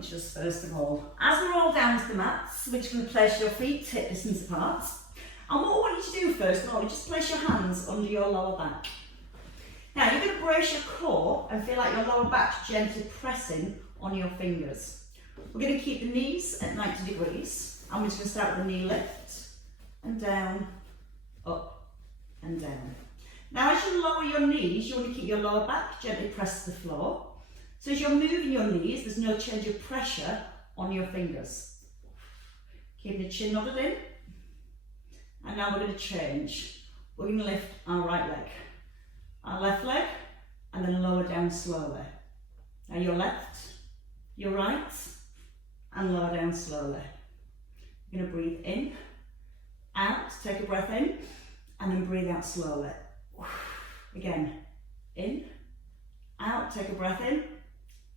punches first of all. As we roll down to the mats, we're just going to place your feet hip distance apart. And what I want you to do first of all, just place your hands under your lower back. Now you're going to brace your core and feel like your lower back gently pressing on your fingers. We're going to keep the knees at 90 degrees. And we're just going to start with the knee lift and down, up and down. Now as you lower your knees, you want to keep your lower back gently pressed to the floor. So as you're moving your knees, there's no change of pressure on your fingers. Keep the chin nodded in. And now we're going to change. We're going to lift our right leg, our left leg, and then lower down slowly. Now your left, your right, and lower down slowly. You're going to breathe in, out, take a breath in, and then breathe out slowly. Again, in, out, take a breath in,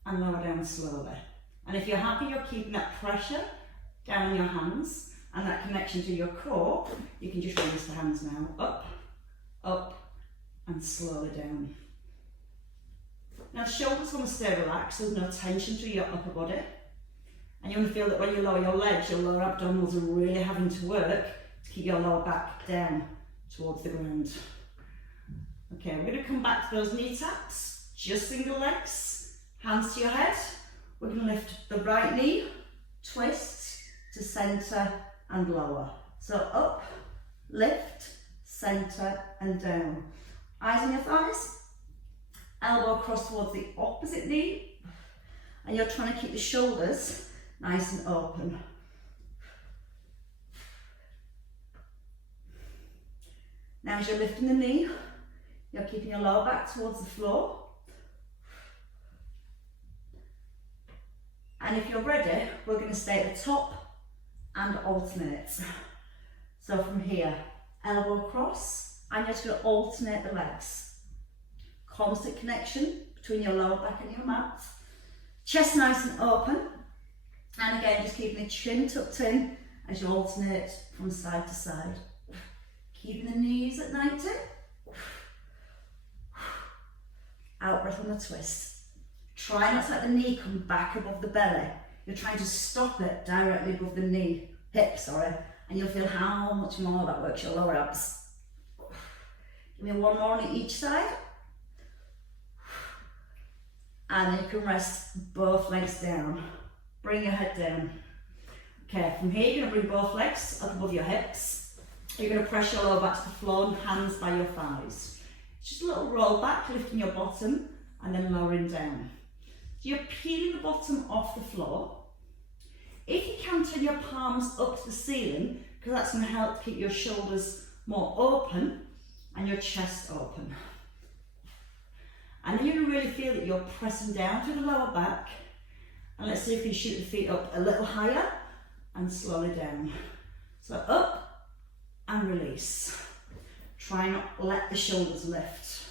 and lower down slowly. And if you're happy, you're keeping that pressure down on your hands and that connection to your core, you can just release the hands now. Up, up, and slowly down. Now the shoulders want to stay relaxed, there's no tension through your upper body. And you want to feel that when you lower your legs, your lower abdominals are really having to work to keep your lower back down towards the ground. Okay, we're going to come back to those knee taps, just single legs, hands to your head. We're going to lift the right knee, twist to centre and lower. So up, lift, centre and down. Eyes on your thighs, elbow across towards the opposite knee, and you're trying to keep the shoulders nice and open. Now as you're lifting the knee, you're keeping your lower back towards the floor. And if you're ready, we're going to stay at the top and alternate. So from here, elbow across, and you're just going to alternate the legs. Constant connection between your lower back and your mat. Chest nice and open. And again, just keeping the chin tucked in as you alternate from side to side. Keeping the knees at 90. Out breath on the twist. Try not to let the knee come back above the belly. You're trying to stop it directly above the knee, hip, sorry, and you'll feel how much more that works your lower abs. Give me one more on each side. And then you can rest both legs down. Bring your head down. Okay, from here you're going to bring both legs up above your hips. You're going to press your lower back to the floor and hands by your thighs. Just a little roll back, lifting your bottom and then lowering down. So you're peeling the bottom off the floor. If you can, turn your palms up to the ceiling, because that's going to help keep your shoulders more open and your chest open. And then you're going to really feel that you're pressing down through the lower back. And let's see if you can shoot the feet up a little higher and slowly down. So up and release. Try not to let the shoulders lift.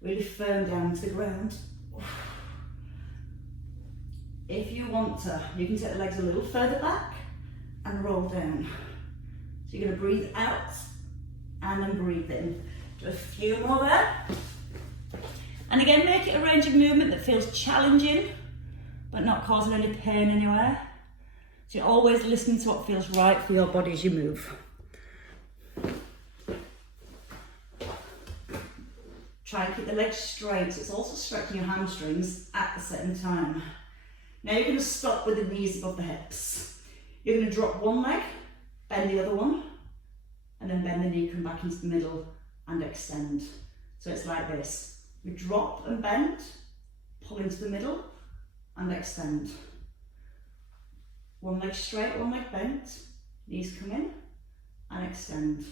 Really firm down to the ground. If you want to, you can take the legs a little further back and roll down. So you're going to breathe out and then breathe in. Do a few more there. And again, make it a range of movement that feels challenging, but not causing any pain anywhere. So you're always listening to what feels right for your body as you move. Try and keep the legs straight. It's also stretching your hamstrings at the same time. Now you're going to stop with the knees above the hips. You're going to drop one leg, bend the other one, and then bend the knee, come back into the middle and extend. So it's like this. We drop and bend, pull into the middle and extend. One leg straight, one leg bent, knees come in and extend.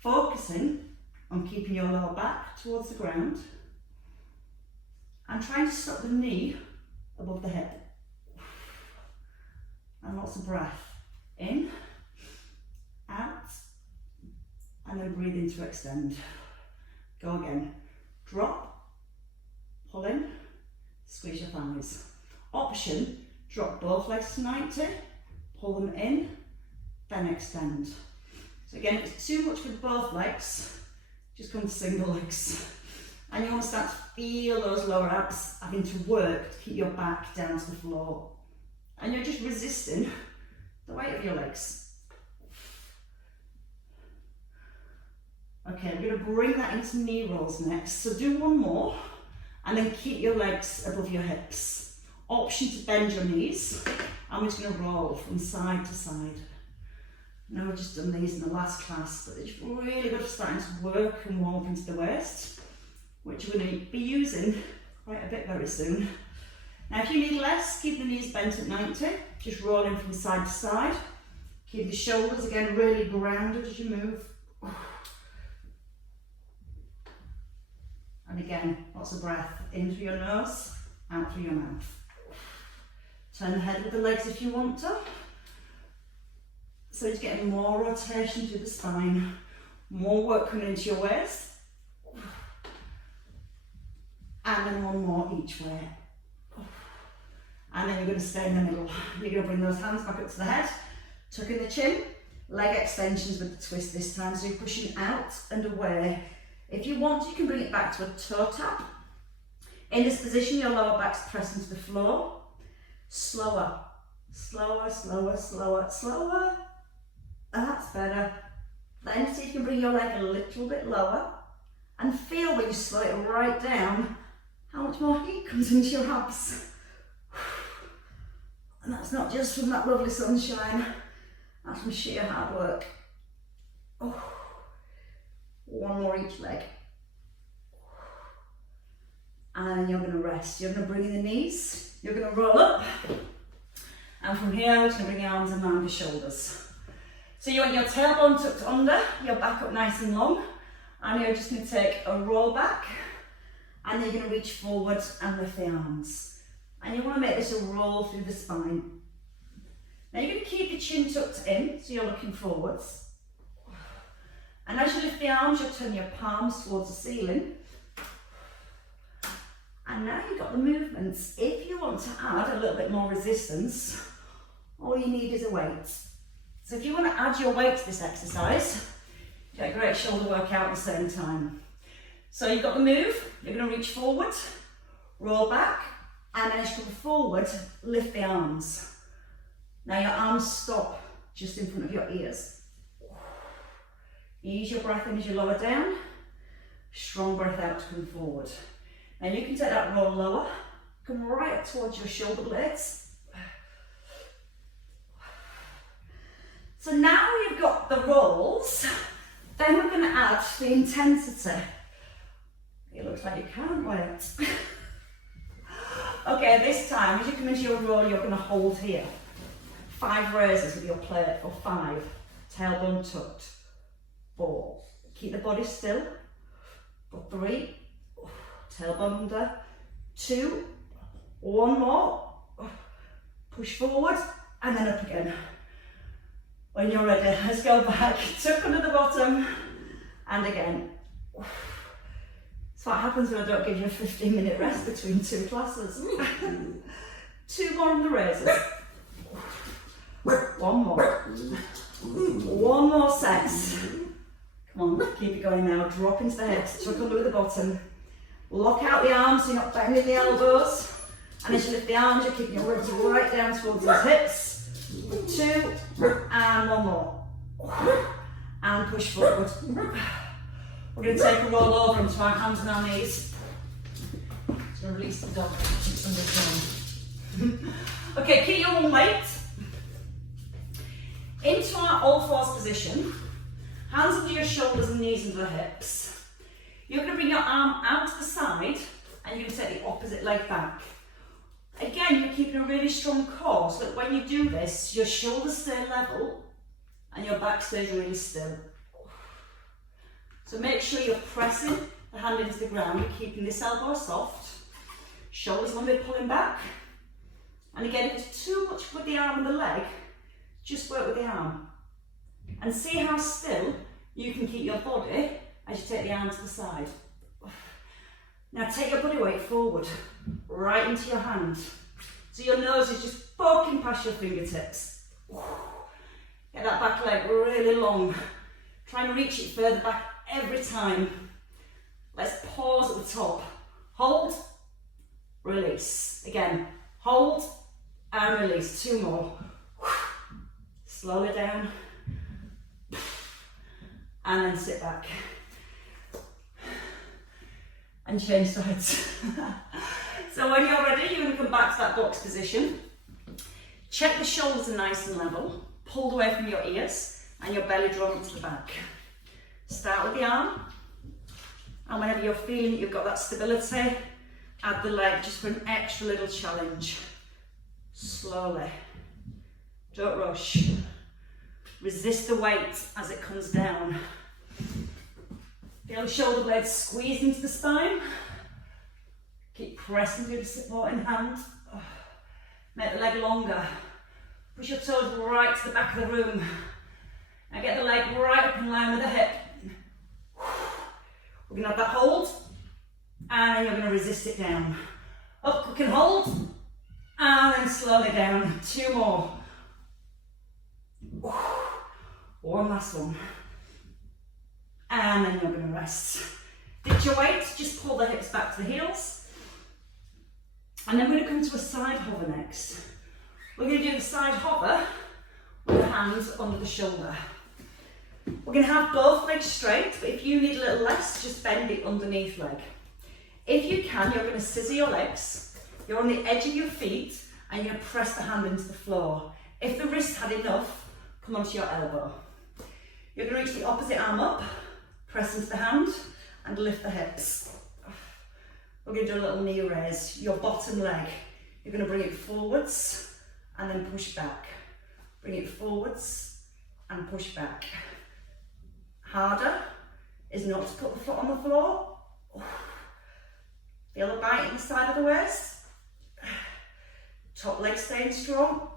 Focusing on keeping your lower back towards the ground and trying to stop the knee above the hip. And lots of breath. In, out, and then breathe in to extend. Go again. Drop, pull in, squeeze your thighs. Option, drop both legs to 90, pull them in, then extend. So again, if it's too much with both legs, just come to single legs. And you want to start to feel those lower abs having to work to keep your back down to the floor. and you're just resisting the weight of your legs. Okay, we're going to bring that into knee rolls next. So do one more and then keep your legs above your hips. Option to bend your knees. I'm just going to roll from side to side. I know I've just done these in the last class, but it's really good for starting to work and warm up into the waist, which we're going to be using quite a bit very soon. Now if you need less, keep the knees bent at 90, just rolling from side to side. Keep the shoulders again really grounded as you move. And again, lots of breath in through your nose, out through your mouth. Turn the head with the legs if you want to. So it's getting more rotation through the spine, more work coming into your waist. And then one more each way. And then you're going to stay in the middle. You're going to bring those hands back up to the head, tuck in the chin, leg extensions with the twist this time, so you're pushing out and away. If you want, you can bring it back to a toe tap. In this position, your lower back's pressing to the floor. Slower, slower, slower, slower, slower. That's better. Then see if you can bring your leg a little bit lower and feel when you slow it right down how much more heat comes into your abs. And that's not just from that lovely sunshine, that's from sheer hard work. Oh. One more each leg. And then you're going to rest. You're going to bring in the knees, you're going to roll up, and from here we're going to bring your arms around your shoulders. So you want your tailbone tucked under, your back up nice and long, and you're just going to take a roll back, and then you're going to reach forward and lift the arms. And you want to make this a roll through the spine. Now you're going to keep your chin tucked in, so you're looking forwards. And as you lift the arms, you'll turn your palms towards the ceiling. And now you've got the movements. If you want to add a little bit more resistance, all you need is a weight. So if you want to add your weight to this exercise, you get a great shoulder workout at the same time. So you've got the move, you're going to reach forward, roll back, and then as you come forward, lift the arms. Now your arms stop just in front of your ears. Ease your breath in as you lower down, strong breath out to come forward. Now you can take that roll lower, come right up towards your shoulder blades. So now you've got the rolls, then we're going to add the intensity. It looks like you can't wait. Okay, this time as you come into your roll, you're going to hold here. 5 raises with your plate, or 5, tailbone tucked. 4, keep the body still. For 3, tailbone under. 2, 1 more. Push forward and then up again. When you're ready, let's go back. Tuck under the bottom and again. That's what happens when I don't give you a 15-minute rest between 2 classes. 2 more on the raises. 1 more. 1 more set. Come on, keep it going now. Drop into the hips, tuck under with the bottom. Lock out the arms so you're not bending the elbows. And as you lift the arms, you're keeping your ribs right down towards those hips. 2, and 1 more. And push forward. We're going to take a roll over into our hands and our knees. Just going to release the dog. Okay, keep your own weight. Into our all fours position. Hands under your shoulders and knees under the hips. You're going to bring your arm out to the side and you're going to take the opposite leg back. Again, you're keeping a really strong core so that when you do this, your shoulders stay level and your back stays really still. So make sure you're pressing the hand into the ground, you're keeping this elbow soft, shoulders a little bit pulling back. And again, if it's too much with the arm and the leg, just work with the arm. And see how still you can keep your body as you take the arm to the side. Now take your body weight forward, right into your hand. So your nose is just poking past your fingertips. Get that back leg really long. Try and reach it further back every time. Let's pause at the top. Hold, release. Again, hold and release. 2 more. Slowly down, and then sit back. And change sides. So when you're ready, you're going to come back to that box position. Check the shoulders are nice and level, pulled away from your ears, and your belly drawn to the back. Start with the arm, and whenever you're feeling that you've got that stability, add the leg just for an extra little challenge. Slowly. Don't rush. Resist the weight as it comes down. Feel the shoulder blades squeeze into the spine. Keep pressing through the supporting hand. Make the leg longer. Push your toes right to the back of the room. And get the leg right up in line with the hip. We're going to have that hold. And then you're going to resist it down. Up, quick and hold. And then slowly down. 2 more. One last one. And then you're going to rest. Ditch your weight, just pull the hips back to the heels. And then we're going to come to a side hover next. We're going to do the side hover with the hands under the shoulder. We're going to have both legs straight, but if you need a little less, just bend the underneath leg. If you can, you're going to scissor your legs. You're on the edge of your feet, and you're going to press the hand into the floor. If the wrist had enough, come onto your elbow. You're going to reach the opposite arm up, press into the hand, and lift the hips. We're going to do a little knee raise. Your bottom leg, you're going to bring it forwards and then push back. Bring it forwards and push back. Harder is not to put the foot on the floor. Feel a bite in the side of the waist. Top leg staying strong.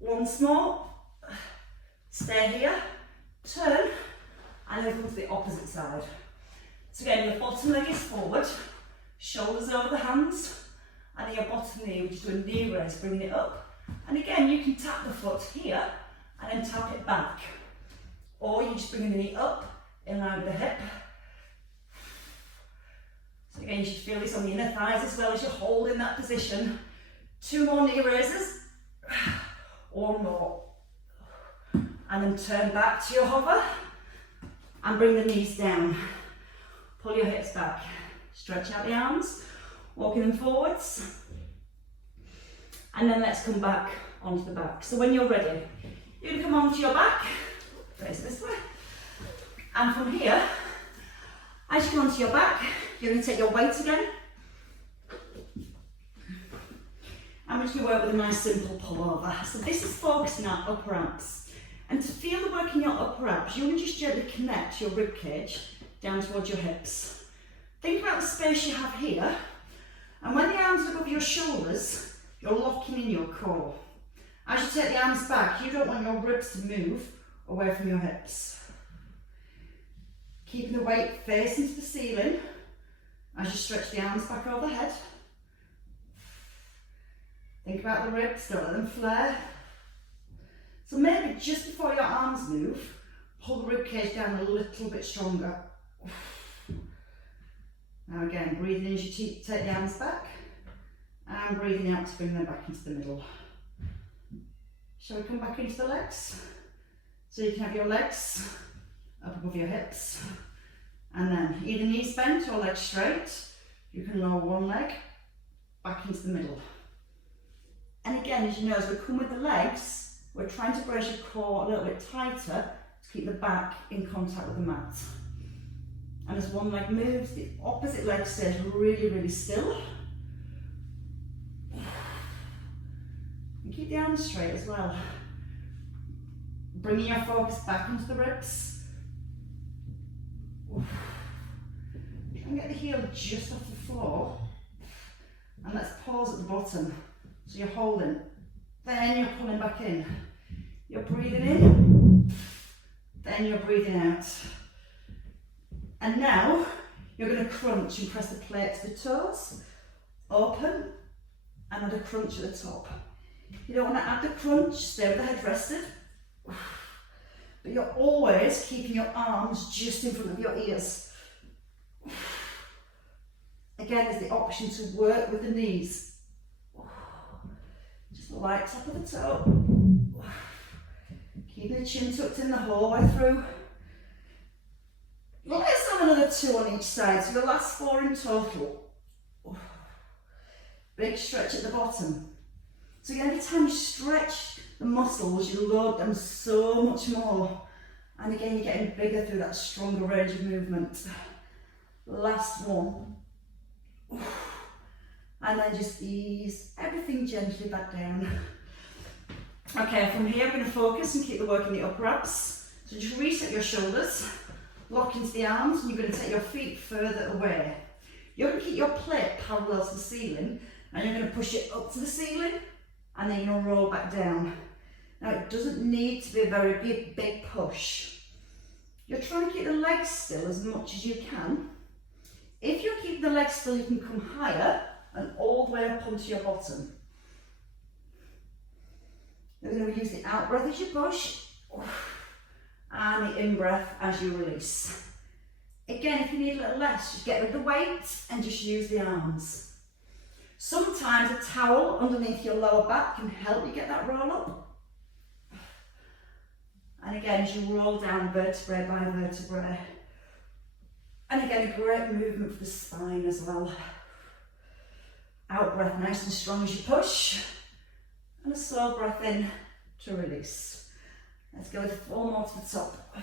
Once more. Stay here. Turn. And then come to the opposite side. So again, your bottom leg is forward, shoulders over the hands, and then your bottom knee, we just do a knee raise, bringing it up. And again, you can tap the foot here, and then tap it back. Or you just bring the knee up, in line with the hip. So again, you should feel this on the inner thighs as well as you're holding that position. 2 more knee raises, 1 more. And then turn back to your hover, and bring the knees down. Pull your hips back, stretch out the arms, walking them forwards. And then let's come back onto the back. So when you're ready, you're going to come onto your back, face this way. And from here, as you come onto your back, you're going to take your weight again. And we're just going to work with a nice simple pull over. So this is focusing on upper abs. And to feel the work in your upper abs, you want to just gently connect your rib cage down towards your hips. Think about the space you have here, and when the arms are above your shoulders, you're locking in your core. As you take the arms back, you don't want your ribs to move away from your hips. Keeping the weight facing to the ceiling as you stretch the arms back overhead. Think about the ribs, don't let them flare. So maybe just before your arms move, pull the rib cage down a little bit stronger. Now again, breathing in as you take the arms back, and breathing out to bring them back into the middle. Shall we come back into the legs? So you can have your legs up above your hips, and then either knees bent or legs straight. You can lower one leg back into the middle. And again, as you know, as we come with the legs, we're trying to brace your core a little bit tighter to keep the back in contact with the mat. And as one leg moves, the opposite leg stays really, really still. And keep the arms straight as well. Bringing your focus back into the ribs. Try and get the heel just off the floor. And let's pause at the bottom. So you're holding, then you're pulling back in. You're breathing in, then you're breathing out. And now you're going to crunch and press the plate to the toes, open, and add a crunch at the top. You don't want to add the crunch, stay with the head rested, but you're always keeping your arms just in front of your ears. Again, there's the option to work with the knees. Light top of the toe. Keeping the chin tucked in the whole way through. Let's have another 2 on each side, so the last 4 in total. Big stretch at the bottom. So every time you stretch the muscles, you load them so much more. And again, you're getting bigger through that stronger range of movement. Last one. And then just ease everything gently back down. Okay, from here we're going to focus and keep the work in the upper abs. So just reset your shoulders, lock into the arms, and you're going to take your feet further away. You're going to keep your plate parallel to the ceiling, and you're going to push it up to the ceiling, and then you're going to roll back down. Now it doesn't need to be a very big push. You're trying to keep the legs still as much as you can. If you keep the legs still, you can come higher and all the way up onto your bottom. You're going to use the out breath as you push, and the in breath as you release. Again, if you need a little less, just get rid of the weight and just use the arms. Sometimes a towel underneath your lower back can help you get that roll up. And again, as you roll down vertebrae by vertebrae. And again, a great movement for the spine as well. Out breath nice and strong as you push. And a slow breath in to release. Let's go with 4 more to the top.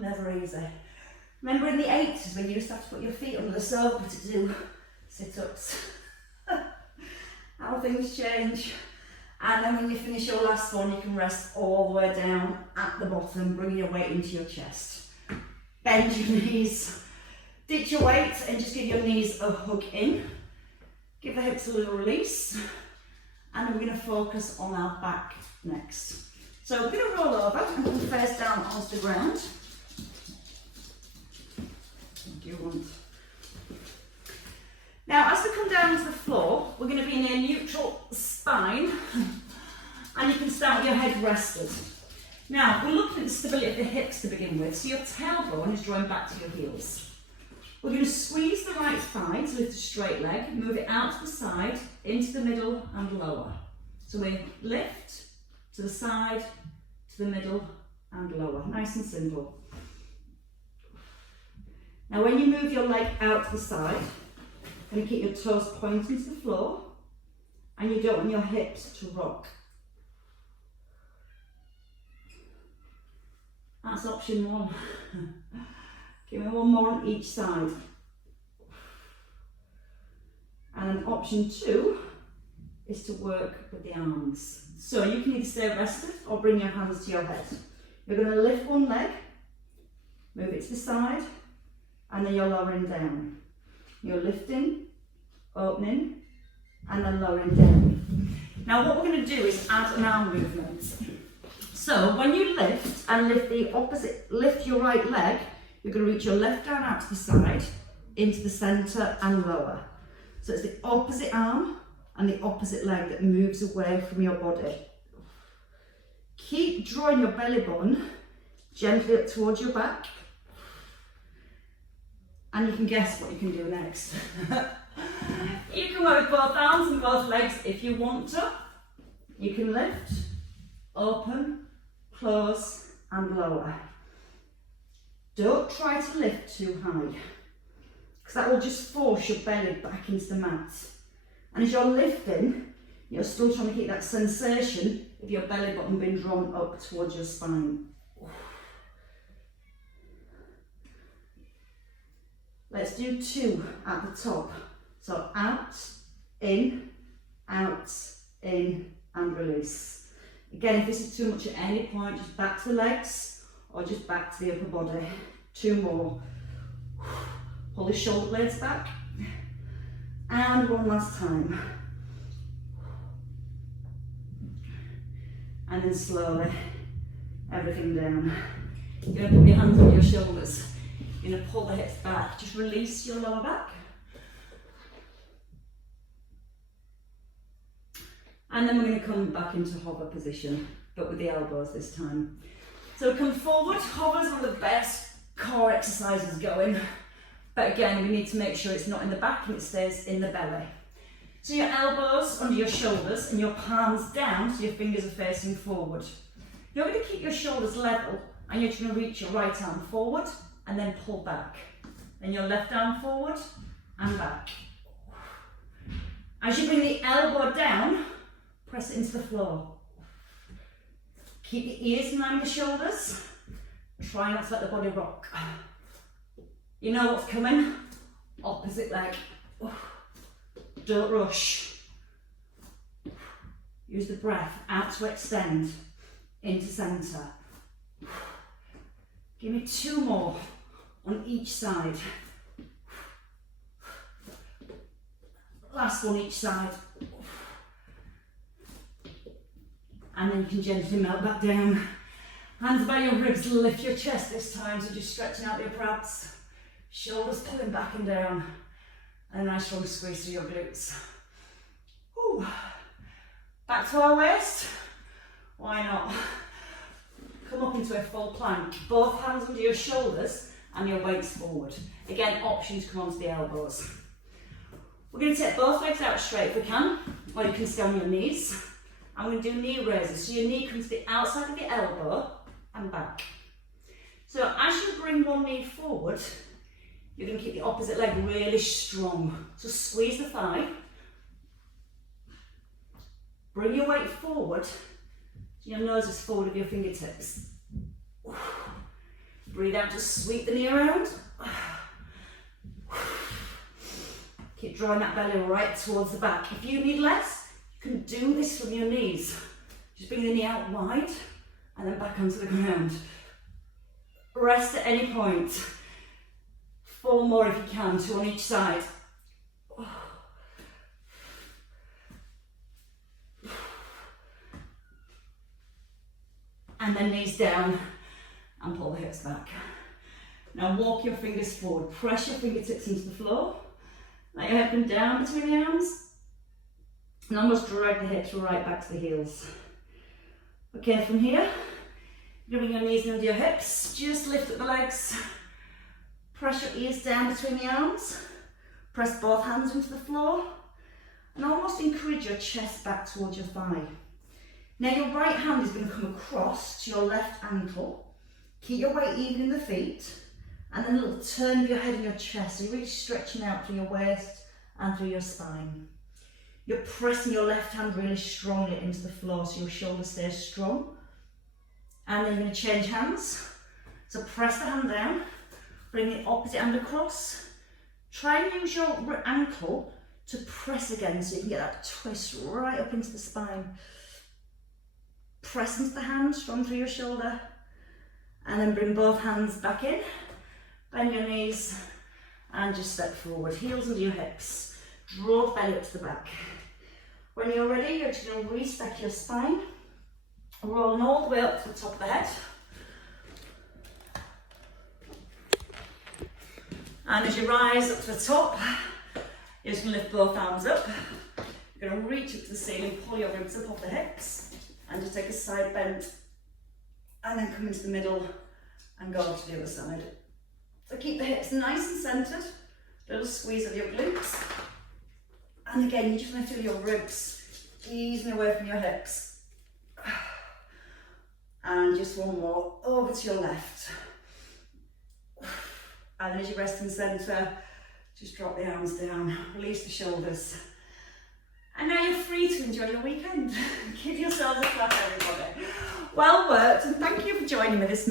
Never easy. Remember in the 80s when you used to have to put your feet under the sofa to do sit-ups? How things change. And then when you finish your last one, you can rest all the way down at the bottom, bringing your weight into your chest. Bend your knees, ditch your weight, and just give your knees a hug in. Give the hips a little release. And then we're going to focus on our back next. So we're going to roll over and come face down onto the ground. What do you want? Now, as we come down to the floor, we're going to be in a neutral spine, and you can start with your head rested. Now, we're looking at the stability of the hips to begin with, so your tailbone is drawing back to your heels. We're going to squeeze the right thigh to lift a straight leg, move it out to the side, into the middle and lower. So we lift to the side, to the middle and lower. Nice and simple. Now, when you move your leg out to the side, you're going to keep your toes pointing to the floor, and you don't want your hips to rock. That's option 1. Give me 1 more on each side. And option 2 is to work with the arms. So you can either stay rested or bring your hands to your head. You're going to lift one leg, move it to the side, and then you're lowering down. You're lifting, opening, and then lowering down. Now what we're going to do is add an arm movement. So when you lift and lift your right leg, you're going to reach your left arm out to the side, into the centre and lower. So it's the opposite arm and the opposite leg that moves away from your body. Keep drawing your belly button gently up towards your back. And you can guess what you can do next. You can work with both arms and both legs if you want to. You can lift, open, close and lower. Don't try to lift too high, because that will just force your belly back into the mat. And as you're lifting, you're still trying to keep that sensation of your belly button being drawn up towards your spine. Let's do 2 at the top. So out, in, and release. Again, if this is too much at any point, just back to the legs or just back to the upper body. 2 more. Pull the shoulder blades back. And 1 last time. And then slowly, everything down. You're going to put your hands on your shoulders. You're going to pull the hips back. Just release your lower back. And then we're going to come back into hover position, but with the elbows this time. So come forward. Hover is one of the best core exercises going. But again, we need to make sure it's not in the back and it stays in the belly. So your elbows under your shoulders and your palms down so your fingers are facing forward. You're going to keep your shoulders level and you're going to reach your right arm forward and then pull back. Then your left arm forward and back. As you bring the elbow down, press it into the floor. Keep your ears in line with the shoulders. Try not to let the body rock. You know what's coming? Opposite leg. Don't rush. Use the breath out to extend into centre. Give me 2 more on each side. Last one each side. And then you can gently melt back down. Hands by your ribs, lift your chest this time, so just stretching out your abs. Shoulders pulling back and down. And a nice strong squeeze through your glutes. Ooh. Back to our waist. Why not? Come up into a full plank. Both hands under your shoulders and your weights forward. Again, option to come onto the elbows. We're going to take both legs out straight if we can, or you can stay on your knees. I'm going to do knee raises. So your knee comes to the outside of the elbow and back. So as you bring one knee forward, you're going to keep the opposite leg really strong. So squeeze the thigh. Bring your weight forward. Your nose is forward of your fingertips. Breathe out to sweep the knee around. Keep drawing that belly right towards the back. If you need less, you can do this from your knees. Just bring the knee out wide and then back onto the ground. Rest at any point. 4 more if you can, 2 on each side. And then knees down and pull the hips back. Now walk your fingers forward, press your fingertips into the floor. Let your head come down between the arms and almost drag the hips right back to the heels. Okay, from here, you're going to bring your knees under your hips, just lift up the legs, press your ears down between the arms, press both hands into the floor and almost encourage your chest back towards your thigh. Now your right hand is going to come across to your left ankle. Keep your weight even in the feet and then a little turn of your head and your chest. So you're really stretching out through your waist and through your spine. You're pressing your left hand really strongly into the floor so your shoulder stays strong. And then you're going to change hands. So press the hand down, bring the opposite hand across. Try and use your ankle to press again so you can get that twist right up into the spine. Press into the hand, strong through your shoulder, and then bring both hands back in, bend your knees, and just step forward, heels under your hips, draw the belly up to the back. When you're ready, you're just going to respect your spine, rolling all the way up to the top of the head. And as you rise up to the top, you're just going to lift both arms up. You're going to reach up to the ceiling, pull your ribs up off the hips, and just take a side bend and then come into the middle and go to the other side. So keep the hips nice and centred, little squeeze of your glutes. And again, you just want to feel your ribs easing away from your hips. And just one more, over to your left. And as you rest in centre, just drop the arms down, release the shoulders. And now you're free to enjoy your weekend. Give yourselves a clap, everybody. Well worked, and thank you for joining me this